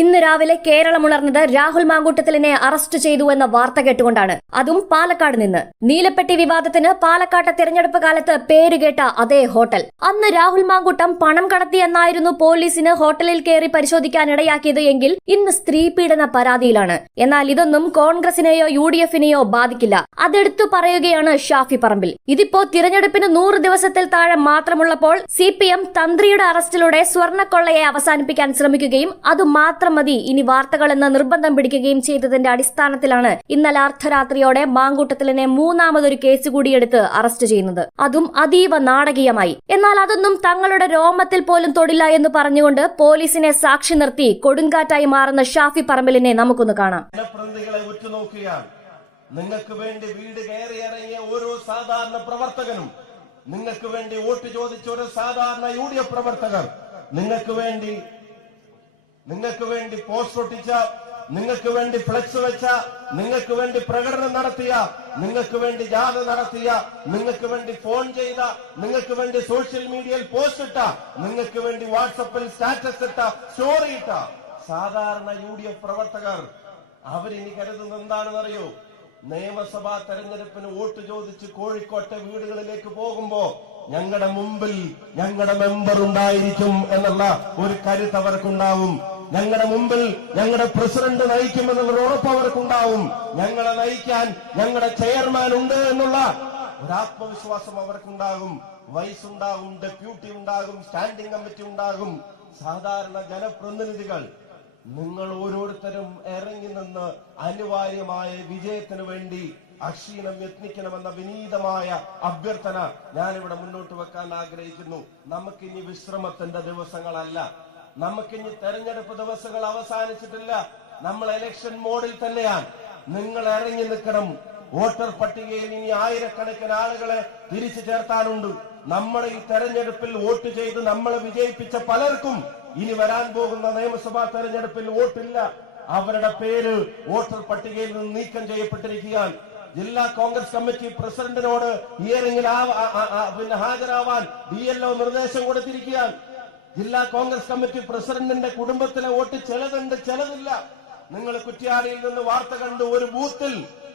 ഇന്ന് രാവിലെ കേരളമുണർന്നത് രാഹുൽ മാങ്കൂട്ടത്തിലിനെ അറസ്റ്റ് ചെയ്തു എന്ന വാർത്ത കേട്ടുകൊണ്ടാണ്. അതും പാലക്കാട് നിന്ന്. നീലപ്പെട്ടി വിവാദത്തിന് പാലക്കാട്ടെ തെരഞ്ഞെടുപ്പ് കാലത്ത് പേരുകേട്ട അതേ ഹോട്ടൽ. അന്ന് രാഹുൽ മാങ്കൂട്ടം പണം കടത്തി എന്നായിരുന്നു പോലീസിന് ഹോട്ടലിൽ കയറി പരിശോധിക്കാൻ ഇടയാക്കിയത് എങ്കിൽ ഇന്ന് സ്ത്രീ പീഡന പരാതിയിലാണ്. എന്നാൽ ഇതൊന്നും കോൺഗ്രസിനെയോ യു ഡി എഫിനെയോ ബാധിക്കില്ല. അതെടുത്തു പറയുകയാണ് ഷാഫി പറമ്പിൽ. ഇതിപ്പോ തിരഞ്ഞെടുപ്പിന് നൂറ് ദിവസത്തിൽ താഴെ മാത്രമുള്ളപ്പോൾ സി പി എം തന്ത്രിയുടെ അറസ്റ്റിലൂടെ സ്വർണക്കൊള്ളയെ അവസാനിപ്പിക്കാൻ ശ്രമിക്കുകയും അത് മാത്രം മതി. ഇനി വാർത്തകളെന്ന് നിർബന്ധം പിടിക്കുകയും ചെയ്തതിന്റെ അടിസ്ഥാനത്തിലാണ് ഇന്നലെ അർദ്ധരാത്രിയോടെ മാങ്കൂട്ടത്തിലിനെ മൂന്നാമതൊരു കേസ് കൂടിയെടുത്ത് അറസ്റ്റ് ചെയ്യുന്നത്. അതും അതീവ നാടകീയമായി. എന്നാൽ അതൊന്നും തങ്ങളുടെ രോമത്തിൽ പോലും തൊടില്ല എന്ന് പറഞ്ഞുകൊണ്ട് പോലീസിനെ സാക്ഷി നിർത്തി കൊടുങ്കാറ്റായി മാറുന്ന ഷാഫി പറമ്പലിനെ നമുക്കൊന്ന് കാണാം. നിങ്ങൾക്ക് വേണ്ടി വീട് കയറി ഇറങ്ങിയ ഓരോ സാധാരണ പ്രവർത്തകനും നിങ്ങൾക്ക് വേണ്ടി വോട്ട് ചോദിച്ച ഒരു സാധാരണ യു ഡി എഫ് പ്രവർത്തകർ നിങ്ങൾക്ക് വേണ്ടി നിങ്ങൾക്ക് വേണ്ടി പോസ്റ്റ് ഒട്ടിച്ച നിങ്ങൾക്ക് വേണ്ടി ഫ്ലെക്സ് വെച്ച നിങ്ങൾക്ക് വേണ്ടി പ്രകടനം നടത്തിയ നിങ്ങൾക്ക് വേണ്ടി ജാഥ നടത്തിയ നിങ്ങൾക്ക് വേണ്ടി ഫോൺ ചെയ്ത നിങ്ങൾക്ക് വേണ്ടി സോഷ്യൽ മീഡിയയിൽ പോസ്റ്റ് ഇട്ട നിങ്ങൾക്ക് വേണ്ടി വാട്സപ്പിൽ സ്റ്റാറ്റസ് ഇട്ട സ്റ്റോറി ഇട്ട സാധാരണ യു ഡി എഫ് പ്രവർത്തകർ അവരിനി കരുതുന്നത് എന്താണെന്നറിയോ? നിയമസഭാ തെരഞ്ഞെടുപ്പിന് വോട്ട് ചോദിച്ച് കോഴിക്കോട്ടെ വീടുകളിലേക്ക് പോകുമ്പോ ഞങ്ങളുടെ മുമ്പിൽ ഞങ്ങളുടെ മെമ്പർ ഉണ്ടായിരിക്കും എന്നുള്ള ഒരു കരുത്ത് അവർക്കുണ്ടാവും. ഞങ്ങളുടെ മുമ്പിൽ ഞങ്ങളുടെ പ്രസിഡന്റ് നയിക്കുമെന്നുള്ള ഉറപ്പ് അവർക്കുണ്ടാവും. ഞങ്ങളെ നയിക്കാൻ ഞങ്ങളുടെ ചെയർമാൻ ഉണ്ട് എന്നുള്ള ഒരാത്മവിശ്വാസം അവർക്കുണ്ടാകും. വൈസ് ഉണ്ടാകും ഡെപ്യൂട്ടി ഉണ്ടാകും സ്റ്റാൻഡിംഗ് കമ്മിറ്റി ഉണ്ടാകും. സാധാരണ ജനപ്രതിനിധികൾ നിങ്ങൾ ഓരോരുത്തരും ഇറങ്ങി നിന്ന് അനിവാര്യമായ വിജയത്തിന് വേണ്ടി അക്ഷീണം യത്നിക്കണമെന്ന വിനീതമായ അഭ്യർത്ഥന ഞാനിവിടെ മുന്നോട്ട് വെക്കാൻ ആഗ്രഹിക്കുന്നു. നമുക്കിനി വിശ്രമത്തിന്റെ ദിവസങ്ങളല്ല. നമുക്കിനി തെരഞ്ഞെടുപ്പ് ദിവസങ്ങൾ അവസാനിച്ചിട്ടില്ല. നമ്മൾ ഇലക്ഷൻ മോഡിൽ തന്നെയാണ്. നിങ്ങൾ ഇറങ്ങി നിൽക്കണം. വോട്ടർ പട്ടികയിൽ ഇനി ആയിരക്കണക്കിന് ആളുകളെ തിരിച്ചു ചേർത്താനുണ്ട്. നമ്മുടെ ഈ തെരഞ്ഞെടുപ്പിൽ വോട്ട് ചെയ്ത് നമ്മളെ വിജയിപ്പിച്ച പലർക്കും ഇനി വരാൻ പോകുന്ന നിയമസഭാ തെരഞ്ഞെടുപ്പിൽ വോട്ടില്ല. അവരുടെ പേര് വോട്ടർ പട്ടികയിൽ നിന്ന് നീക്കം ചെയ്യപ്പെട്ടിരിക്കുകയാണ്. ജില്ലാ കോൺഗ്രസ് കമ്മിറ്റി പ്രസിഡന്റിനോട് ഹിയറിംഗിൽ പിന്നെ ഹാജരാവാൻ ഡി എൽ ഒ നിർദ്ദേശം കൊടുത്തിരിക്കുകയാണ്. ജില്ലാ കോൺഗ്രസ് കമ്മിറ്റി പ്രസിഡന്റിന്റെ കുടുംബത്തിലെ വോട്ട് ചിലതുണ്ട് ചിലതില്ല. നിങ്ങൾ കുറ്റ്യാടിയിൽ നിന്ന് വാർത്ത കണ്ടു ഒരു ബൂത്തിൽ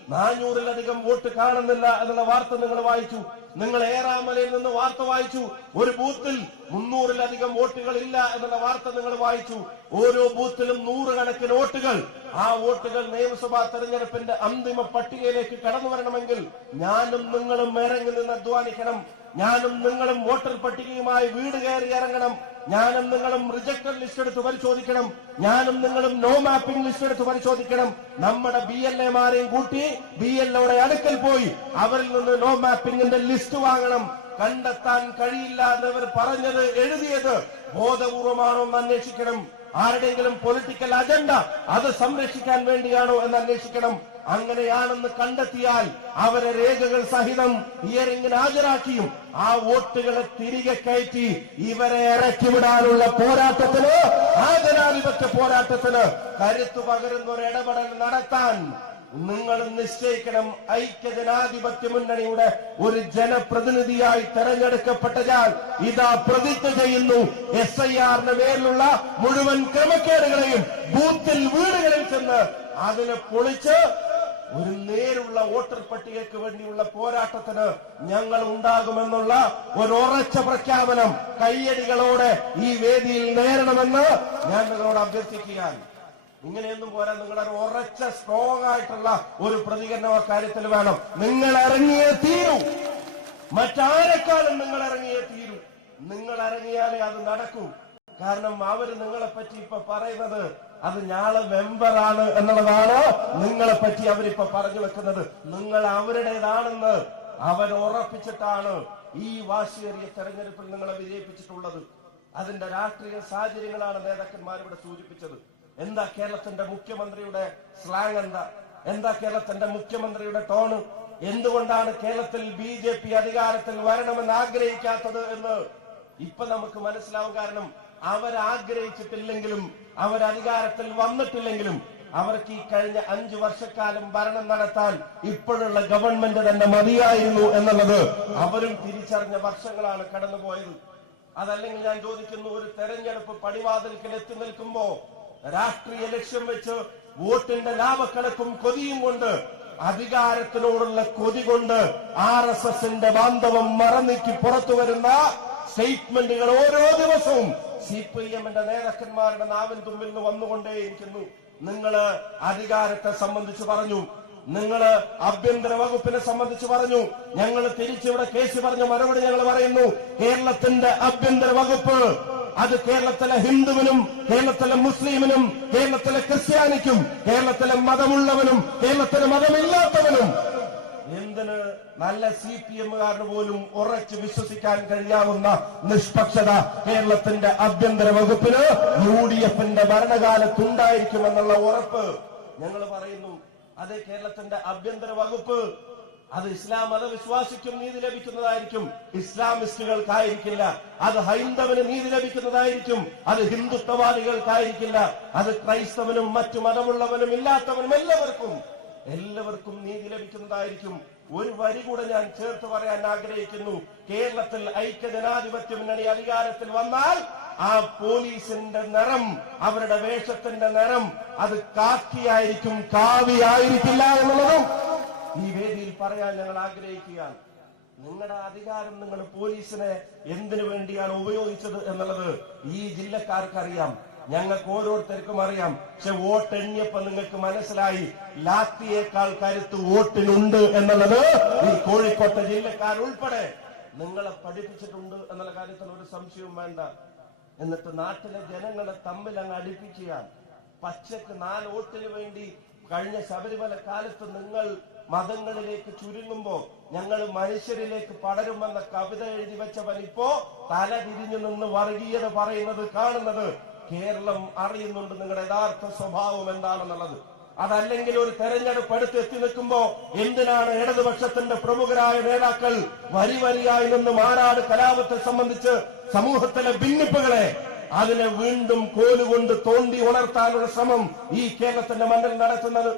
നാനൂറിലധികം വോട്ട് കാണുന്നില്ല എന്നുള്ള വാർത്ത നിങ്ങൾ വായിച്ചു. നിങ്ങൾ ഏറാമലയിൽ നിന്ന് വാർത്ത വായിച്ചു ഒരു ബൂത്തിൽ മുന്നൂറിലധികം വോട്ടുകൾ ഇല്ല എന്നുള്ള വാർത്ത നിങ്ങൾ വായിച്ചു. ഓരോ ബൂത്തിലും നൂറുകണക്കിന് വോട്ടുകൾ. ആ വോട്ടുകൾ നിയമസഭാ തെരഞ്ഞെടുപ്പിന്റെ അന്തിമ പട്ടികയിലേക്ക് കടന്നു വരണമെങ്കിൽ ഞാനും നിങ്ങളും ഇറങ്ങി നിന്ന് അധ്വാനിക്കണം. ഞാനും നിങ്ങളും വോട്ടർ പട്ടികയുമായി വീട് കയറി ഇറങ്ങണം. ഞാനും നിങ്ങളും റിജക്ടഡ് ലിസ്റ്റ് എടുത്ത് പരിശോധിക്കണം. ഞാനും നിങ്ങളും നോ മാപ്പിംഗ് ലിസ്റ്റ് എടുത്ത് പരിശോധിക്കണം. നമ്മുടെ ബി എൽ എമാരെയും കൂട്ടി ബി എൽ ഒയുടെ അടുക്കൽ പോയി അവരിൽ നിന്ന് നോ മാപ്പിംഗിന്റെ ലിസ്റ്റ് വാങ്ങണം. കണ്ടെത്താൻ കഴിയില്ല എന്നവർ പറഞ്ഞത് എഴുതിയത് ബോധപൂർവമാണോ എന്ന് അന്വേഷിക്കണം. ആരുടെയെങ്കിലും പൊളിറ്റിക്കൽ അജണ്ട അത് സംരക്ഷിക്കാൻ വേണ്ടിയാണോ എന്ന് അന്വേഷിക്കണം. അങ്ങനെയാണെന്ന് കണ്ടെത്തിയാൽ അവരെ രേഖകൾ സഹിതം ഹിയറിംഗിന് ഹാജരാക്കിയും ആ വോട്ടുകളെ തിരികെ കയറ്റി ഇവരെ ഇറക്കിവിടാനുള്ള പോരാട്ടത്തിന് ആ ജനാധിപത്യ പോരാട്ടത്തിന് കരുത്തു പകരുന്ന ഒരു ഇടപെടൽ നടത്താൻ നിങ്ങൾ നിശ്ചയിക്കണം. ഐക്യ ജനാധിപത്യ മുന്നണിയുടെ ഒരു ജനപ്രതിനിധിയായി തെരഞ്ഞെടുക്കപ്പെട്ട ഞാൻ ഇതാ പ്രതിജ്ഞ ചെയ്യുന്നു. എസ് ഐ ആറിന്റെ മേലുള്ള മുഴുവൻ ക്രമക്കേടുകളെയും ബൂത്തിൽ വീടുകളിൽ ചെന്ന് അതിനെ പൊളിച്ച് ഒരു നേരുള്ള വോട്ടർ പട്ടികയ്ക്ക് വേണ്ടിയുള്ള പോരാട്ടത്തിന് ഞങ്ങൾ ഉണ്ടാകുമെന്നുള്ള ഒരു ഉറച്ച പ്രഖ്യാപനം കയ്യടികളോടെ ഈ വേദിയിൽ നേരണമെന്ന് ഞാൻ നിങ്ങളോട് അഭ്യർത്ഥിക്കുകയാണ്. ഇങ്ങനെയൊന്നും പോരാ നിങ്ങളൊരു ഉറച്ച സ്ട്രോങ് ആയിട്ടുള്ള ഒരു പ്രതികരണം കാര്യത്തിൽ വേണം. നിങ്ങൾ ഇറങ്ങിയേ തീരൂ. മറ്റാരെക്കാളും നിങ്ങൾ ഇറങ്ങിയേ തീരൂ. നിങ്ങൾ ഇറങ്ങിയാലേ അത് നടക്കൂ. കാരണം അവർ നിങ്ങളെ പറ്റി ഇപ്പൊ പറയുന്നത് അത് ഞാൾ മെമ്പറാണ് എന്നുള്ളതാണ് നിങ്ങളെ പറ്റി അവരിപ്പൊ പറഞ്ഞു വെക്കുന്നത്. നിങ്ങൾ അവരുടേതാണെന്ന് അവർ ഉറപ്പിച്ചിട്ടാണ് ഈ വാശിയേറിയ തെരഞ്ഞെടുപ്പിൽ നിങ്ങളെ വിജയിപ്പിച്ചിട്ടുള്ളത്. അതിന്റെ രാഷ്ട്രീയ സാഹചര്യങ്ങളാണ് നേതാക്കന്മാർ ഇവിടെ സൂചിപ്പിച്ചത്. എന്താ കേരളത്തിന്റെ മുഖ്യമന്ത്രിയുടെ സ്ലാങ് എന്താ? എന്താ കേരളത്തിന്റെ മുഖ്യമന്ത്രിയുടെ ടോണ് എന്തുകൊണ്ടാണ് കേരളത്തിൽ ബി ജെ പി അധികാരത്തിൽ വരണമെന്ന് ആഗ്രഹിക്കാത്തത് എന്ന് ഇപ്പൊ നമുക്ക് മനസ്സിലാവും കാരണം അവരാഗ്രഹിച്ചിട്ടില്ലെങ്കിലും അവർ അധികാരത്തിൽ വന്നിട്ടില്ലെങ്കിലും അവർക്ക് ഈ കഴിഞ്ഞ അഞ്ചു വർഷക്കാലം ഭരണം നടത്താൻ ഇപ്പോഴുള്ള ഗവൺമെന്റ് തന്നെ മതിയായിരുന്നു എന്നുള്ളത് അവരും തിരിച്ചറിഞ്ഞ വർഷങ്ങളാണ് കടന്നുപോയത്. അതല്ലെങ്കിൽ ഞാൻ ചോദിക്കുന്നു ഒരു തെരഞ്ഞെടുപ്പ് പടിവാതിൽക്കൽ എത്തി നിൽക്കുമ്പോ രാഷ്ട്രീയ ലക്ഷ്യം വെച്ച് വോട്ടിന്റെ ലാഭക്കണക്കും കൊതിയും കൊണ്ട് അധികാരത്തിനോടുള്ള കൊതി കൊണ്ട് ആർ എസ് എസിന്റെ ബാന്ധവം മറന്നിക്ക് പുറത്തു വരുന്ന സ്റ്റേറ്റ്മെന്റുകൾ ഓരോ ദിവസവും സി പി എമ്മിന്റെ നേതാക്കന്മാരുടെ നാവിൻ തുമ്പിൽ നിന്ന് വന്നുകൊണ്ടേയിരിക്കുന്നു. നിങ്ങൾ അധികാരത്തെ സംബന്ധിച്ച് പറഞ്ഞു. നിങ്ങൾ ആഭ്യന്തര വകുപ്പിനെ സംബന്ധിച്ച് പറഞ്ഞു. ഞങ്ങൾ തിരിച്ചിവിടെ കേസ് പറഞ്ഞ മറുപടി ഞങ്ങൾ പറയുന്നു. കേരളത്തിന്റെ ആഭ്യന്തര വകുപ്പ് അത് കേരളത്തിലെ ഹിന്ദുവിനും കേരളത്തിലെ മുസ്ലിമിനും കേരളത്തിലെ ക്രിസ്ത്യാനിക്കും കേരളത്തിലെ മതമുള്ളവനും കേരളത്തിലെ മതമില്ലാത്തവനും എന്തിന് നല്ല സി പി എമ്മുകാരന് പോലും ഉറച്ചു വിശ്വസിക്കാൻ കഴിയാവുന്ന നിഷ്പക്ഷത കേരളത്തിന്റെ ആഭ്യന്തര വകുപ്പിന് യു ഡി എഫിന്റെ ഭരണകാലത്തുണ്ടായിരിക്കുമെന്നുള്ള ഉറപ്പ് ഞങ്ങൾ പറയുന്നു. അത് കേരളത്തിന്റെ ആഭ്യന്തര വകുപ്പ് അത് ഇസ്ലാം മതവിശ്വാസിക്കും നീതി ലഭിക്കുന്നതായിരിക്കും. ഇസ്ലാമിസ്റ്റുകൾക്കായിരിക്കില്ല. അത് ഹൈന്ദവന് നീതി ലഭിക്കുന്നതായിരിക്കും. അത് ഹിന്ദുത്വവാദികൾക്കായിരിക്കില്ല. അത് ക്രൈസ്തവനും മറ്റു മതമുള്ളവനും ഇല്ലാത്തവനും എല്ലാവർക്കും എല്ലാവർക്കും നീതി ലഭിക്കുന്നതായിരിക്കും. ഒരു വരി കൂടെ ഞാൻ ചേർത്ത് പറയാൻ ആഗ്രഹിക്കുന്നു. കേരളത്തിൽ ഐക്യ ജനാധിപത്യ മുന്നണി അധികാരത്തിൽ വന്നാൽ ആ പോലീസിന്റെ നിറം അവരുടെ വേഷത്തിന്റെ നിറം അത് കാക്കിയായിരിക്കും കാവിയായിരിക്കില്ല എന്നുള്ളതും ഈ വേദിയിൽ പറയാൻ ഞങ്ങൾ ആഗ്രഹിക്കുകയാണ്. നിങ്ങളുടെ അധികാരം നിങ്ങൾ പോലീസിനെ എന്തിനു വേണ്ടിയാണ് ഉപയോഗിച്ചത് എന്നുള്ളത് ഈ ജില്ലക്കാർക്കറിയാം. ഞങ്ങൾക്ക് ഓരോരുത്തർക്കും അറിയാം. പക്ഷെ വോട്ട് എണ്ണിയപ്പോ നിങ്ങൾക്ക് മനസ്സിലായി. ലാത്തിയേക്കാൾ കരുത്ത് വോട്ടിനുണ്ട് എന്നുള്ളത് ഈ കോഴിക്കോട്ടെ ജില്ലക്കാർ ഉൾപ്പെടെ. നിങ്ങളെ പഠിപ്പിച്ചിട്ടുണ്ട് എന്നുള്ള കാര്യത്തിൽ ഒരു സംശയവും വേണ്ട. എന്നിട്ട് നാട്ടിലെ ജനങ്ങളെ തമ്മിൽ അങ്ങ് അടുപ്പിക്കുകയാണ് പച്ചക്ക് നാല് വോട്ടിന് വേണ്ടി കഴിഞ്ഞ ശബരിമല കാലത്ത് നിങ്ങൾ മതങ്ങളിലേക്ക് ചുരുങ്ങുമ്പോ ഞങ്ങൾ മനുഷ്യരിലേക്ക് പടരുമെന്ന കവിത എഴുതി വെച്ചവൻ ഇപ്പോ തല തിരിഞ്ഞു നിന്ന് വർഗീയത പറയുന്നത് കാണുന്നത് കേരളം അറിയുന്നുണ്ട് നിങ്ങളുടെ യഥാർത്ഥ സ്വഭാവം എന്താണെന്നുള്ളത്. അതല്ലെങ്കിൽ ഒരു തെരഞ്ഞെടുപ്പ് അടുത്ത് എത്തി നിൽക്കുമ്പോ എന്തിനാണ് ഇടതുപക്ഷത്തിന്റെ പ്രമുഖരായ നേതാക്കൾ വരി വരിയായി നിന്ന് മാറാട് കലാപത്തെ സംബന്ധിച്ച് സമൂഹത്തിലെ ഭിന്നിപ്പുകളെ അതിനെ വീണ്ടും കോലുകൊണ്ട് തോണ്ടി ഉണർത്താനുള്ള ശ്രമം ഈ കേരളത്തിന്റെ മണ്ണിൽ നടത്തുന്നത്.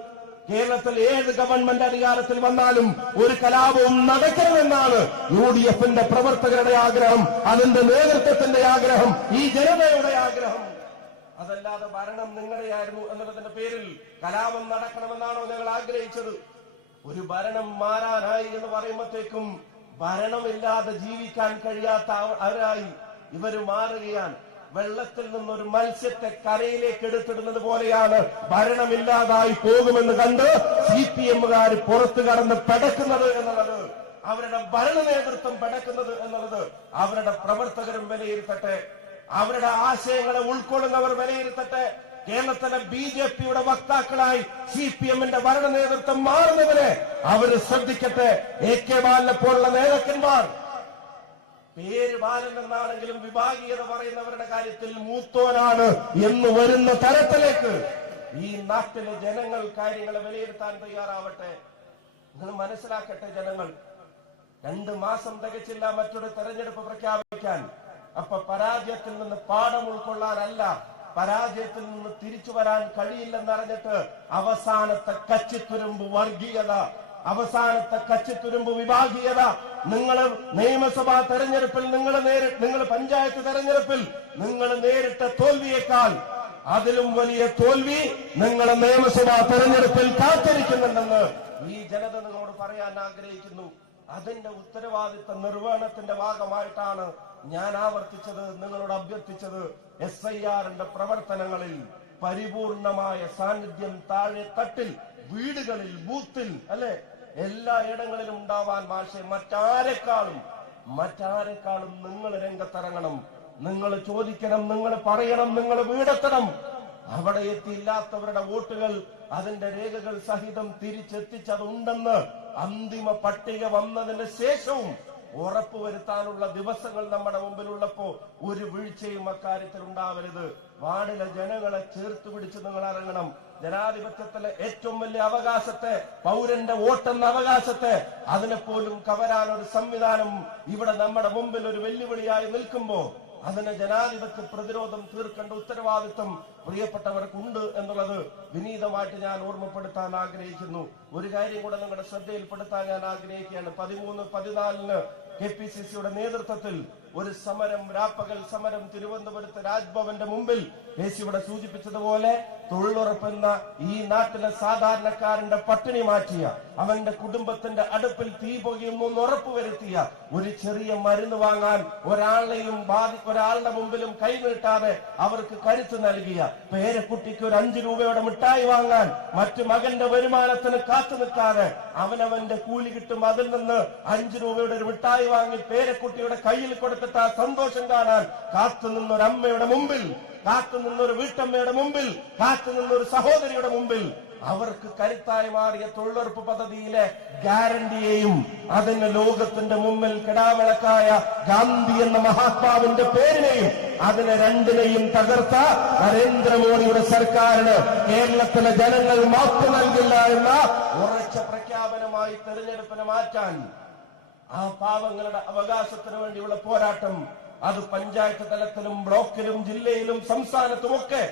കേരളത്തിൽ ഏത് ഗവൺമെന്റ് അധികാരത്തിൽ വന്നാലും ഒരു കലാപവും നടക്കണമെന്നാണ് യു ഡി എഫിന്റെ പ്രവർത്തകരുടെ ആഗ്രഹം അതിന്റെ നേതൃത്വത്തിന്റെ ആഗ്രഹം ഈ ജനതയുടെ ആഗ്രഹം. അതല്ലാതെ ഭരണം നിങ്ങളുടെയായിരുന്നു എന്നുള്ളതിന്റെ പേരിൽ കലാപം നടക്കണമെന്നാണോ ഞങ്ങൾ ആഗ്രഹിച്ചത്? ഒരു ഭരണം മാറാനായി എന്ന് പറയുമ്പോഴത്തേക്കും ഭരണമില്ലാതെ ജീവിക്കാൻ കഴിയാത്ത അവരായി ഇവർ മാറുകയാണ്. വെള്ളത്തിൽ നിന്നൊരു മത്സ്യത്തെ കരയിലേക്ക് എടുത്തിടുന്നത് പോലെയാണ് ഭരണമില്ലാതായി പോകുമെന്ന് കണ്ട് സി പി എമ്മുകാർ പുറത്തു കടന്ന് പെടക്കുന്നത് എന്നുള്ളത് അവരുടെ ഭരണ നേതൃത്വം പെടക്കുന്നത് എന്നുള്ളത് അവരുടെ പ്രവർത്തകരും വിലയിരുത്തട്ടെ. അവരുടെ ആശയങ്ങളെ ഉൾക്കൊള്ളുന്നവർ വിലയിരുത്തട്ടെ. കേരളത്തിലെ ബി ജെ പിയുടെ വക്താക്കളായി സി പി എമ്മിന്റെ ഭരണ നേതൃത്വം മാറുന്നവരെ അവർ ശ്രദ്ധിക്കട്ടെ. എ കെ ബാലിനെ പോലുള്ള നേതാക്കന്മാർ. പേര് ബാലൻ എന്നാണെങ്കിലും വിഭാഗീയത പറയുന്നവരുടെ കാര്യത്തിൽ മൂത്തോനാണ് എന്ന് വരുന്ന തരത്തിലേക്ക് ഈ നാട്ടിലെ ജനങ്ങൾ കാര്യങ്ങളെ വിലയിരുത്താൻ തയ്യാറാവട്ടെ. നിങ്ങൾ മനസ്സിലാക്കട്ടെ ജനങ്ങൾ. രണ്ട് മാസം തികച്ചില്ല മറ്റൊരു തെരഞ്ഞെടുപ്പ് പ്രഖ്യാപിക്കാൻ. അപ്പൊ പരാജയത്തിൽ നിന്ന് പാഠം ഉൾക്കൊള്ളാനല്ല പരാജയത്തിൽ നിന്ന് തിരിച്ചു വരാൻ കഴിയില്ലെന്നറിഞ്ഞിട്ട് അവസാനത്തെ കച്ചിത്തുരുമ്പ് വർഗീയത അവസാനത്തെ കച്ചിത്തുരുമ്പ് വിഭാഗീയത. നിങ്ങൾ നിയമസഭാ തെരഞ്ഞെടുപ്പിൽ നിങ്ങൾ നേരി നിങ്ങൾ പഞ്ചായത്ത് തെരഞ്ഞെടുപ്പിൽ നിങ്ങൾ നേരിട്ട തോൽവിയേക്കാൾ അതിലും വലിയ തോൽവി നിങ്ങളെ നിയമസഭാ തെരഞ്ഞെടുപ്പിൽ കാത്തിരിക്കുന്നുണ്ടെന്ന് ഈ ജനത നിങ്ങളോട് പറയാൻ ആഗ്രഹിക്കുന്നു. അതിന്റെ ഉത്തരവാദിത്ത നിർവഹണത്തിന്റെ ഭാഗമായിട്ടാണ് ഞാൻ ആവർത്തിച്ചത് നിങ്ങളോട് അഭ്യർത്ഥിച്ചത്. എസ് ഐ ആറിന്റെ പ്രവർത്തനങ്ങളിൽ പരിപൂർണമായ സാന്നിധ്യം താഴെ തട്ടിൽ വീടുകളിൽ ബൂത്തിൽ അല്ലെ? എല്ലാ ഇടങ്ങളിലും ഉണ്ടാവാൻ മാഷെ മറ്റാരെക്കാളും മറ്റാരെക്കാളും നിങ്ങൾ രംഗത്തിറങ്ങണം. നിങ്ങൾ ചോദിക്കണം നിങ്ങൾ പറയണം നിങ്ങൾ വീടെത്തണം. അവിടെ എത്തിയില്ലാത്തവരുടെ വോട്ടുകൾ അതിന്റെ രേഖകൾ സഹിതം തിരിച്ചെത്തിച്ചതുണ്ടെന്ന് അന്തിമ പട്ടിക വന്നതിന് ശേഷവും ഉറപ്പുവരുത്താനുള്ള ദിവസങ്ങൾ നമ്മുടെ മുമ്പിലുള്ളപ്പോ ഒരു വീഴ്ചയും അക്കാര്യത്തിൽ ഉണ്ടാവരുത് വാർഡിലെ ജനങ്ങളെ ചേർത്ത് പിടിച്ച് നിങ്ങൾ ഇറങ്ങണം. ജനാധിപത്യത്തിലെ ഏറ്റവും വലിയ അവകാശത്തെ പൗരന്റെ വോട്ടെന്ന അവകാശത്തെ അതിനെപ്പോലും കവരാൻ ഒരു സംവിധാനം ഇവിടെ നമ്മുടെ മുമ്പിൽ ഒരു വെല്ലുവിളിയായി നിൽക്കുമ്പോ അതിന് ജനാധിപത്യ പ്രതിരോധം തീർക്കേണ്ട ഉത്തരവാദിത്വം പ്രിയപ്പെട്ടവർക്കുണ്ട് എന്നുള്ളത് വിനീതമായിട്ട് ഞാൻ ഓർമ്മപ്പെടുത്താൻ ആഗ്രഹിക്കുന്നു. ഒരു കാര്യം കൂടെ നിങ്ങളുടെ ശ്രദ്ധയിൽപ്പെടുത്താൻ ഞാൻ ആഗ്രഹിക്കുകയാണ്. പതിമൂന്ന് പതിനാലിന് കെ പി സി സിയുടെ നേതൃത്വത്തിൽ ഒരു സമരം രാപ്പകൽ സമരം തിരുവനന്തപുരത്ത് രാജ്ഭവന്റെ മുമ്പിൽ യേശു ഇവിടെ സൂചിപ്പിച്ചതുപോലെ തൊഴിലുറപ്പെന്ന ഈ നാട്ടിലെ സാധാരണക്കാരന്റെ പട്ടിണി മാറ്റിയ അവന്റെ കുടുംബത്തിന്റെ അടുപ്പിൽ തീ പൊകിയുന്നു എന്ന് ഉറപ്പുവരുത്തിയ ഒരു ചെറിയ മരുന്ന് വാങ്ങാൻ ഒരാളെയും ബാധി ഒരാളുടെ മുമ്പിലും കൈനീട്ടാതെ അവർക്ക് കരുത്ത് നൽകിയ പേരക്കുട്ടിക്ക് ഒരു അഞ്ചു രൂപയുടെ മിഠായി വാങ്ങാൻ മറ്റു മകന്റെ വരുമാനത്തിന് കാത്തു നിൽക്കാതെ അവനവന്റെ കൂലി കിട്ടും അതിൽ നിന്ന് അഞ്ചു രൂപയുടെ ഒരു മിഠായി വാങ്ങി പേരക്കുട്ടിയുടെ കയ്യിൽ കൊടുത്തിട്ട് ആ സന്തോഷം കാണാൻ കാത്തു നിന്നൊരമ്മയുടെ മുമ്പിൽ കാത്തു നിന്നൊരു വീട്ടമ്മയുടെ മുമ്പിൽ കാത്തു നിന്നൊരു സഹോദരിയുടെ മുമ്പിൽ അവർക്ക് കരുത്തായി മാറിയ തൊഴിലുറപ്പ് പദ്ധതിയിലെ ഗ്യാരണ്ടിയെയും അതിന് ലോകത്തിന്റെ മുമ്പിൽ കിടാവിളക്കായ ഗാന്ധി എന്ന മഹാത്മാവിന്റെ പേരിനെയും അതിനെ രണ്ടിനെയും തകർത്ത നരേന്ദ്രമോദിയുടെ സർക്കാരിന് കേരളത്തിലെ ജനങ്ങൾ മാപ്പ് നൽകില്ല എന്ന ഉറച്ച പ്രഖ്യാപനമായി തെരഞ്ഞെടുപ്പിനെ മാറ്റാൻ ആ പാവങ്ങളുടെ അവകാശത്തിന് വേണ്ടിയുള്ള പോരാട്ടം അത് പഞ്ചായത്ത് തലത്തിലും ബ്ലോക്കിലും ജില്ലയിലും സംസ്ഥാനത്തുമൊക്കെ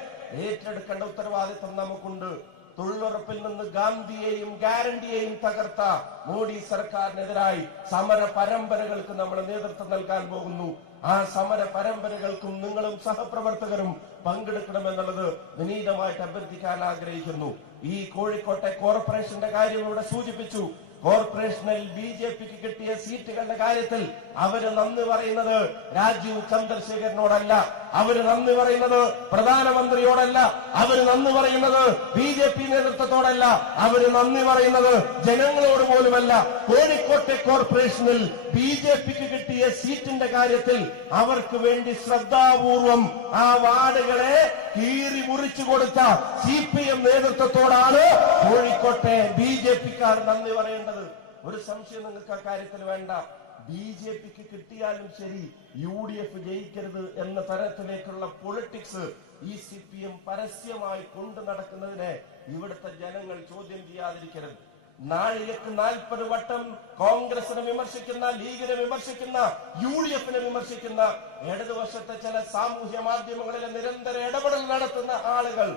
ഏറ്റെടുക്കേണ്ട ഉത്തരവാദിത്വം നമുക്കുണ്ട്. തൊഴിലുറപ്പിൽ നിന്ന് ഗാന്ധിയെയും ഗ്യാരണ്ടിയെയും തകർത്ത മോഡി സർക്കാരിനെതിരായി സമര പരമ്പരകൾക്ക് നമ്മൾ നേതൃത്വം നൽകാൻ പോകുന്നു. ആ സമര പരമ്പരകൾക്കും നിങ്ങളും സഹപ്രവർത്തകരും പങ്കെടുക്കണമെന്നുള്ളത് വിനീതമായിട്ട് അഭ്യർത്ഥിക്കാൻ ആഗ്രഹിക്കുന്നു. ഈ കോഴിക്കോട്ടെ കോർപ്പറേഷന്റെ കാര്യം ഇവിടെ സൂചിപ്പിച്ചു. കോർപ്പറേഷനിൽ ബി ജെ പിക്ക് കിട്ടിയ സീറ്റുകളുടെ കാര്യത്തിൽ അവർ നന്ദി പറയുന്നത് രാജീവ് ചന്ദ്രശേഖരനോടല്ല. അവർ നന്ദി പറയുന്നത് പ്രധാനമന്ത്രിയോടല്ല. അവർ നന്ദി പറയുന്നത് ബി ജെ പി നേതൃത്വത്തോടല്ല. അവർ നന്ദി പറയുന്നത് ജനങ്ങളോട് പോലുമല്ല. കോഴിക്കോട്ടെ കോർപ്പറേഷനിൽ ബി ജെ പിക്ക് കിട്ടിയ സീറ്റിന്റെ കാര്യത്തിൽ അവർക്ക് വേണ്ടി ശ്രദ്ധാപൂർവം ആ വാർഡുകളെ കീറി മുറിച്ചു കൊടുത്ത സി പി എം നേതൃത്വത്തോടാണ് കോഴിക്കോട്ടെ ബി ജെ പിക്കാർ നന്ദി പറയേണ്ടത് ഒരു സംശയം നിങ്ങൾക്ക് ആ കാര്യത്തിൽ വേണ്ട. ബി ജെ പിക്ക് കിട്ടിയാലും ശരി യു ഡി എഫ് ജയിക്കരുത് എന്ന തരത്തിലേക്കുള്ള പൊളിറ്റിക്സ് ഈ സി പി എം പരസ്യമായി കൊണ്ടു നടക്കുന്നതിനെ ഇവിടുത്തെ ജനങ്ങൾ ചോദ്യം ചെയ്യാതിരിക്കരുത്. നാഴികക്ക് നാൽപ്പത് വട്ടം കോൺഗ്രസിനെ വിമർശിക്കുന്ന ലീഗിനെ വിമർശിക്കുന്ന യു ഡി എഫിനെ വിമർശിക്കുന്ന ഇടതുവശത്തെ ചില സാമൂഹ്യ മാധ്യമങ്ങളിലെ നിരന്തര ഇടപെടൽ നടത്തുന്ന ആളുകൾ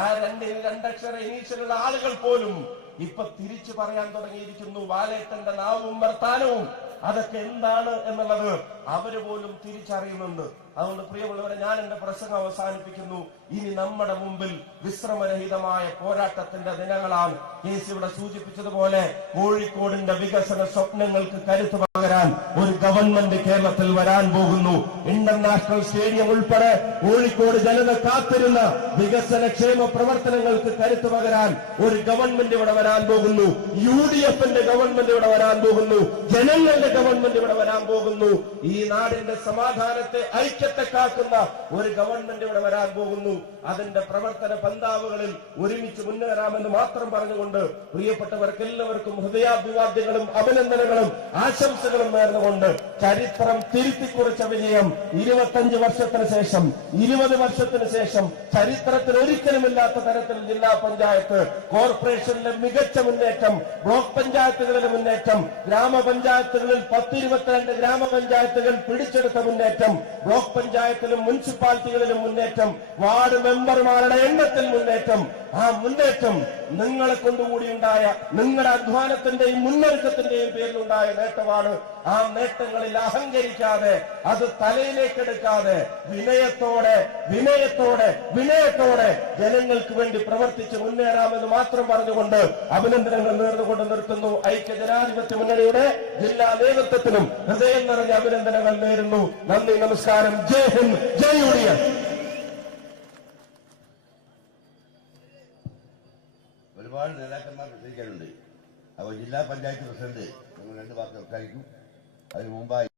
ആ രണ്ടിന് രണ്ടക്ഷര ഇനീഷ്യലുള്ള ആളുകൾ പോലും ഇപ്പൊ തിരിച്ചു പറയാൻ തുടങ്ങിയിരിക്കുന്നു വാലേട്ടന്റെ നാവും വർത്താനവും. അതൊക്കെ എന്താണ് എന്നുള്ളത് അവർ പോലും തിരിച്ചറിയുന്നുണ്ട്. അതുകൊണ്ട് പ്രിയമുള്ളവരെ ഞാൻ എന്റെ പ്രസംഗം അവസാനിപ്പിക്കുന്നു. ഇനി നമ്മുടെ മുമ്പിൽ വിശ്രമരഹിതമായ പോരാട്ടത്തിന്റെ ദിനങ്ങളാണ്. കേസ് ഇവിടെ സൂചിപ്പിച്ചതുപോലെ കോഴിക്കോടിന്റെ വികസന സ്വപ്നങ്ങൾക്ക് കരുത്തു പകരാൻ ഒരു ഗവൺമെന്റ് കേരളത്തിൽ വരാൻ പോകുന്നു. ഇന്റർനാഷണൽ സ്റ്റേഡിയം ഉൾപ്പെടെ കോഴിക്കോട് ജനത കാത്തിരുന്ന വികസന ക്ഷേമ പ്രവർത്തനങ്ങൾക്ക് കരുത്തു പകരാൻ ഒരു ഗവൺമെന്റ് ഇവിടെ വരാൻ പോകുന്നു. യു ഡി എഫിന്റെ ഗവൺമെന്റ് ഇവിടെ വരാൻ പോകുന്നു. ജനങ്ങളുടെ ഗവൺമെന്റ് ഇവിടെ വരാൻ പോകുന്നു. ഈ നാടിന്റെ സമാധാനത്തെ ഐക്യത്തെ കാക്കുന്ന ഒരു ഗവൺമെന്റ് ഇവിടെ വരാൻ പോകുന്നു. അതിന്റെ പ്രവർത്തന പന്താവുകളിൽ ഒരുമിച്ച് മുന്നേറാമെന്ന് മാത്രം പറഞ്ഞുകൊണ്ട് പ്രിയപ്പെട്ടവർക്ക് എല്ലാവർക്കും ഹൃദയാഭിവാദ്യങ്ങളും അഭിനന്ദനങ്ങളും ആശംസകളും നേർന്നുകൊണ്ട് ചരിത്രം തിരുത്തിക്കുറിച്ച വിജയം ഇരുപത്തഞ്ച് വർഷത്തിന് ശേഷം ഇരുപത് വർഷത്തിന് ശേഷം ചരിത്രത്തിൽ ഒരിക്കലുമില്ലാത്ത തരത്തിൽ ജില്ലാ പഞ്ചായത്ത് കോർപ്പറേഷനിലെ മികച്ച മുന്നേറ്റം ബ്ലോക്ക് പഞ്ചായത്തുകളിലെ മുന്നേറ്റം ഗ്രാമപഞ്ചായത്തുകളിൽ പത്തിരുപത്തിരണ്ട് ഗ്രാമപഞ്ചായത്തുകൾ പിടിച്ചെടുത്ത മുന്നേറ്റം ബ്ലോക്ക് പഞ്ചായത്തിലും മുനിസിപ്പാലിറ്റികളിലും മുന്നേറ്റം വാർഡ് മെമ്പർമാരുടെ എണ്ണത്തിൽ മുന്നേറ്റം. ആ മുന്നേറ്റം നിങ്ങളെ കൊണ്ടുകൂടി ഉണ്ടായ നിങ്ങളുടെ അധ്വാനത്തിന്റെയും മുന്നൊരുക്കത്തിന്റെയും പേരിലുണ്ടായ നേട്ടമാണ്. ആ നേട്ടങ്ങളിൽ അഹങ്കരിക്കാതെ അത് തലയിലേക്കെടുക്കാതെ വിനയത്തോടെ വിനയത്തോടെ വിനയത്തോടെ ജനങ്ങൾക്ക് വേണ്ടി പ്രവർത്തിച്ച് മുന്നേറാമെന്ന് മാത്രം പറഞ്ഞുകൊണ്ട് അഭിനന്ദനങ്ങൾ നേർന്നുകൊണ്ട് നിർത്തുന്നു. ഐക്യ ജനാധിപത്യ മുന്നണിയുടെ ജില്ലാ നേതൃത്വത്തിനും ഹൃദയം നിറഞ്ഞ അഭിനന്ദനങ്ങൾ നേരുന്നു. നന്ദി നമസ്കാരം. Jai Hind. Jai U D F ഒരുപാട് നേതാക്കന്മാർ പ്രസംഗിക്കാനുണ്ട്. അപ്പോൾ ജില്ലാ പഞ്ചായത്ത് പ്രസിഡന്റ് ഞങ്ങൾ രണ്ട് വാക്ക് സംസാരിക്കും. അതിന് മുമ്പായി